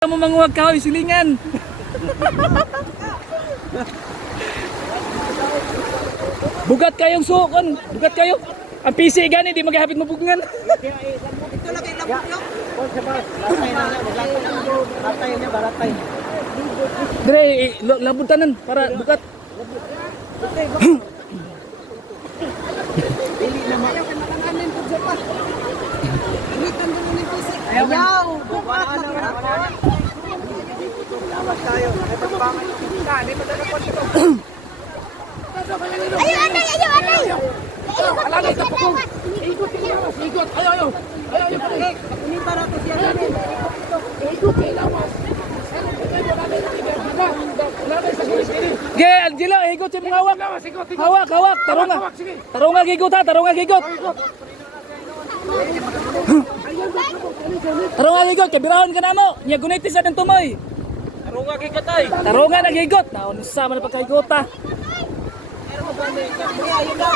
Mo manguwag ka, silingan. Bugat kayong sukon, bugat kayo. Ang PC gani di maghapit mabugngan. Ito lang kay lambot yo. Baratay niya, baratay. Dire, labutanan para bugat. Dili na maayo kay malanganin pud pa. Initan din ni PC. Ayaw, bukat na. Lawas tayo. Ito bangan yung kita, di pa dapat ito. Ayo anay, ayo anay. Alalay ka po. Ikot, ikot. Ayo. Ini para to siya namin. Ikot kay lawas. Ge, Angelo, ikot si mga hawak. Hawak. Tarunga gigot ha, tarunga gigot. Tarunga gigot, kabirahon ka na mo. Nya gunitis sa tumoy. Tarunga gikat ay. Tarunga na gigot. Naon sa man pagkaigot ha. Pero mo ba ni? Ayo daw.